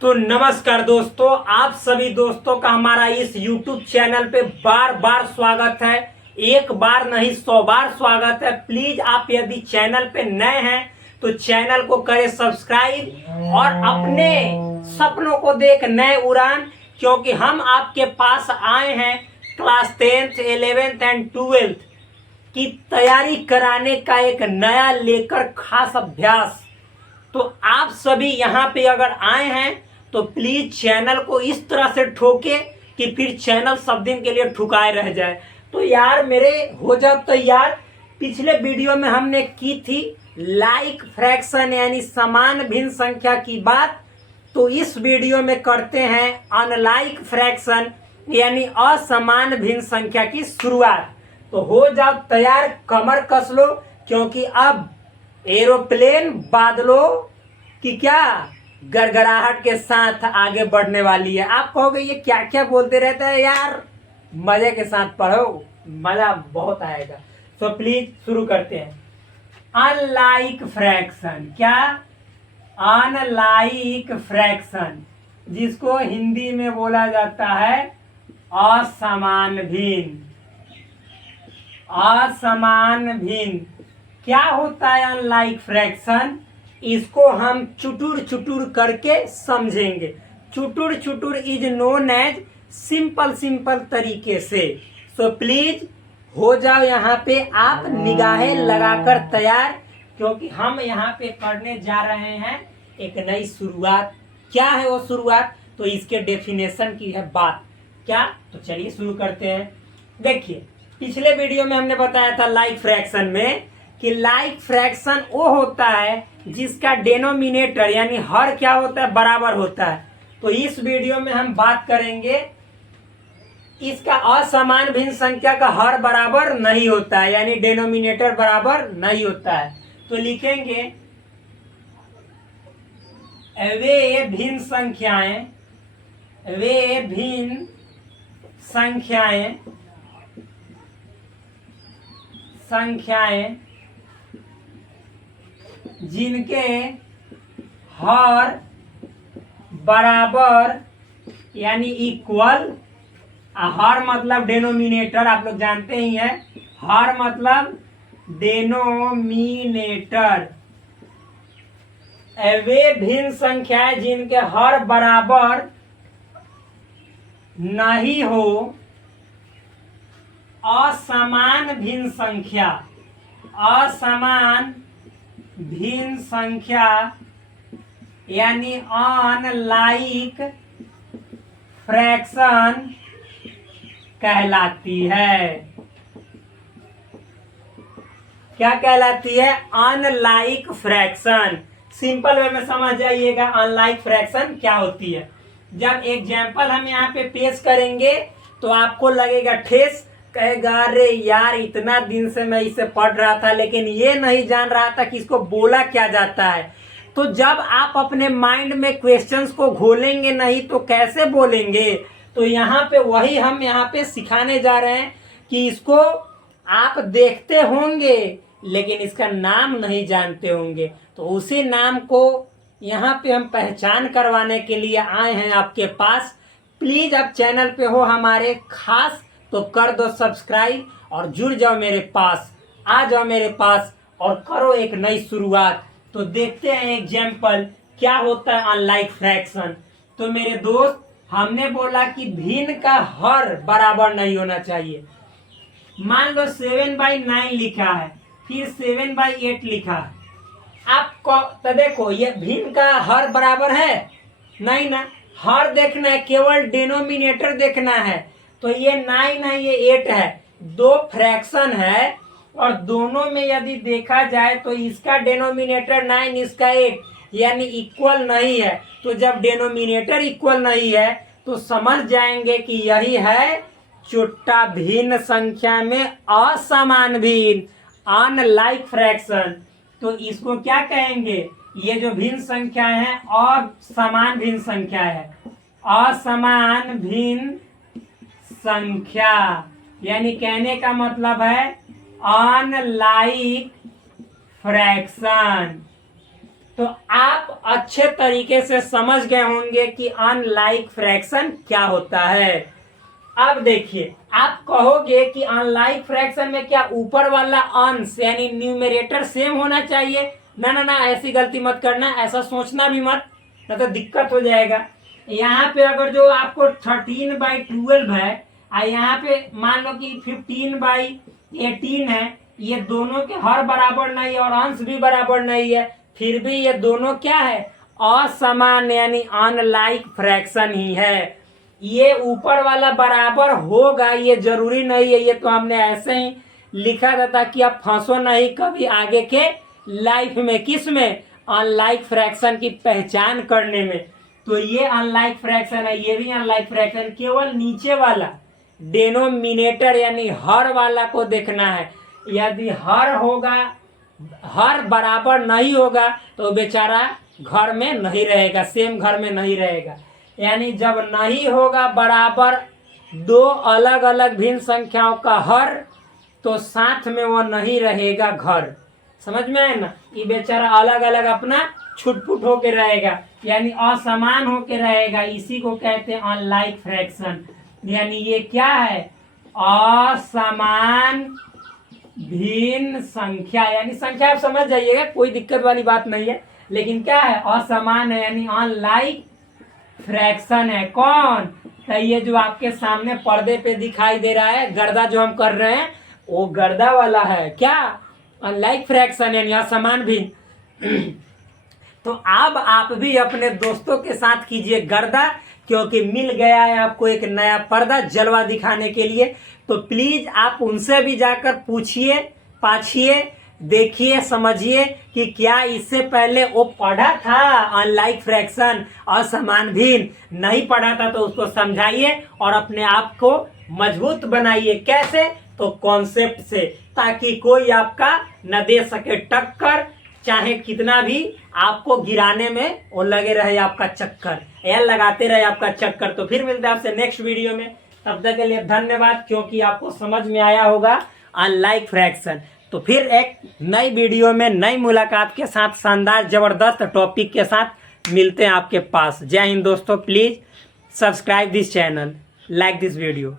तो नमस्कार दोस्तों, आप सभी दोस्तों का हमारा इस YouTube चैनल पे बार बार स्वागत है। एक बार नहीं 100 बार स्वागत है। प्लीज आप यदि चैनल पे नए हैं तो चैनल को करें सब्सक्राइब और अपने सपनों को देख नए उड़ान, क्योंकि हम आपके पास आए हैं class 10th 11th and 12th की तैयारी कराने का एक नया लेकर खास अभ्यास। तो आप सभी यहाँ पे अगर आए हैं तो प्लीज चैनल को इस तरह से ठोके कि फिर चैनल सब दिन के लिए ठुकाए रह जाए। तो यार मेरे हो जाओ तैयार। पिछले वीडियो में हमने की थी लाइक फ्रैक्शन यानी समान भिन्न संख्या की बात। तो इस वीडियो में करते हैं अनलाइक फ्रैक्शन यानी असमान भिन्न संख्या की शुरुआत। तो हो जाओ तैयार, कमर कस लो, क्योंकि अब एरोप्लेन बादलों की क्या गड़गड़ाहट के साथ आगे बढ़ने वाली है। आप कहोगे ये क्या क्या बोलते रहते हैं यार, मजे के साथ पढ़ो, मजा बहुत आएगा। तो प्लीज शुरू करते हैं। अनलाइक फ्रैक्शन, क्या? अनलाइक फ्रैक्शन, जिसको हिंदी में बोला जाता है असमान भिन्न। असमान भिन्न क्या होता है अनलाइक फ्रैक्शन? इसको हम चुटुर चुटुर करके समझेंगे। चुटुर चुटुर इज नोन एज सिंपल तरीके से। सो प्लीज हो जाओ यहाँ पे आप निगाहें लगाकर तैयार, क्योंकि हम यहाँ पे करने जा रहे हैं एक नई शुरुआत। क्या है वो शुरुआत? तो इसके डेफिनेशन की है बात। क्या? तो चलिए शुरू करते हैं। देखिए, पिछले वीडियो में हमने बताया था लाइक फ्रैक्शन में कि लाइक फ्रैक्शन वो होता है जिसका डेनोमिनेटर यानी हर क्या होता है, बराबर होता है। तो इस वीडियो में हम बात करेंगे इसका असमान भिन्न संख्या का हर बराबर नहीं होता है, यानी डेनोमिनेटर बराबर नहीं होता है। तो लिखेंगे वे भिन्न संख्याएं, वे भिन्न संख्याएं जिनके हर बराबर यानी इक्वल, हर मतलब डेनोमिनेटर, आप लोग जानते ही हैं, हर मतलब डेनोमिनेटर। वे भिन्न संख्याएं जिनके हर बराबर नहीं हो, असमान भिन्न संख्या, असमान भिन्न संख्या यानी अनलाइक फ्रैक्शन कहलाती है। क्या कहलाती है? Unlike fraction. सिंपल वे में समझ जाइएगा अनलाइक फ्रैक्शन क्या होती है। जब एग्जाम्पल हम यहाँ पे पेश करेंगे तो आपको लगेगा ठेस, कहेगा अरे यार इतना दिन से मैं इसे पढ़ रहा था लेकिन ये नहीं जान रहा था कि इसको बोला क्या जाता है। तो जब आप अपने माइंड में क्वेश्चंस को घोलेंगे नहीं तो कैसे बोलेंगे? तो यहाँ पे वही हम यहाँ पे सिखाने जा रहे हैं कि इसको आप देखते होंगे लेकिन इसका नाम नहीं जानते होंगे। तो उसी नाम को यहाँ पे हम पहचान करवाने के लिए आए हैं आपके पास। प्लीज आप चैनल पे हो हमारे खास तो कर दो सब्सक्राइब और जुड़ जाओ मेरे पास, आ जाओ मेरे पास और करो एक नई शुरुआत। तो देखते हैं एग्जाम्पल क्या होता है अनलाइक फ्रैक्शन। तो मेरे दोस्त, हमने बोला कि भिन्न का हर बराबर नहीं होना चाहिए। मान लो 7/9 लिखा है, फिर 7/8 लिखा है। आपको तो देखो ये भिन्न का हर बराबर है नहीं ना, हर देखना है, केवल डिनोमिनेटर देखना है। तो ये 9 है, ये 8 है, दो फ्रैक्शन है और दोनों में यदि देखा जाए तो इसका डेनोमिनेटर 9, इसका 8 यानी इक्वल नहीं है। तो जब डेनोमिनेटर इक्वल नहीं है तो समझ जाएंगे कि यही है चुट्टा भिन्न संख्या में असमान भिन्न, अनलाइक फ्रैक्शन। तो इसको क्या कहेंगे? ये जो भिन्न संख्या है असमान भिन्न संख्या है, असमान भिन्न संख्या यानी कहने का मतलब है अनलाइक फ्रैक्शन। तो आप अच्छे तरीके से समझ गए होंगे कि अनलाइक फ्रैक्शन क्या होता है। अब देखिए, आप कहोगे कि अनलाइक फ्रैक्शन में क्या ऊपर वाला अंश यानी न्यूमरेटर सेम होना चाहिए? ना ना ना, ऐसी गलती मत करना, ऐसा सोचना भी मत, ना तो दिक्कत हो जाएगा। यहाँ पे अगर जो आपको 13/12 है और यहाँ पे मान लो कि 15/18 है, ये दोनों के हर बराबर नहीं है और अंश भी बराबर नहीं है, फिर भी ये दोनों क्या है? असमान यानी अनलाइक फ्रैक्शन ही है। ये ऊपर वाला बराबर होगा ये जरूरी नहीं है, ये तो हमने ऐसे ही लिखा था ताकि आप फंसो नहीं कभी आगे के लाइफ में। किस में? अनलाइक फ्रैक्शन की पहचान करने में। तो ये अनलाइक फ्रैक्शन है, ये भी अनलाइक फ्रैक्शन, केवल नीचे वाला डिनोमिनेटर यानी हर वाला को देखना है। यदि हर होगा, हर बराबर नहीं होगा तो बेचारा घर में नहीं रहेगा, सेम घर में नहीं रहेगा। यानी जब नहीं होगा बराबर दो अलग अलग भिन्न संख्याओं का हर, तो साथ में वो नहीं रहेगा घर। समझ में है ना? ये बेचारा अलग अलग अपना छुटपुट होके रहेगा, यानी असमान होके रहेगा। इसी को कहते हैं अनलाइक फ्रैक्शन। यानी ये क्या है? असमान भिन्न संख्या, यानी संख्या आप समझ जाइएगा, कोई दिक्कत वाली बात नहीं है। लेकिन क्या है? असमान है, यानी अनलाइक फ्रैक्शन है। कौन? तो ये जो आपके सामने पर्दे पे दिखाई दे रहा है गर्दा जो हम कर रहे हैं, वो गर्दा वाला है। क्या? अनलाइक फ्रैक्शन यानी असमान भिन्न। तो अब आप भी अपने दोस्तों के साथ कीजिए गर्दा, क्योंकि मिल गया है आपको एक नया पर्दा जलवा दिखाने के लिए। तो प्लीज आप उनसे भी जाकर पूछिए, पाछिए, देखिए, समझिए कि क्या इससे पहले वो पढ़ा था अनलाइक फ्रैक्शन, असमान भिन्न। नहीं पढ़ा था तो उसको समझाइए और अपने आप को मजबूत बनाइए। कैसे? तो कॉन्सेप्ट से, ताकि कोई आपका न दे सके टक्कर, चाहे कितना भी आपको गिराने में वो लगे रहे आपका चक्कर, या लगाते रहे आपका चक्कर। तो फिर मिलते हैं आपसे नेक्स्ट वीडियो में, तब तक के लिए धन्यवाद, क्योंकि आपको समझ में आया होगा अनलाइक फ्रैक्शन। तो फिर एक नई वीडियो में नई मुलाकात के साथ शानदार जबरदस्त टॉपिक के साथ मिलते हैं आपके पास। जय हिंद दोस्तों, please subscribe this channel, like this video.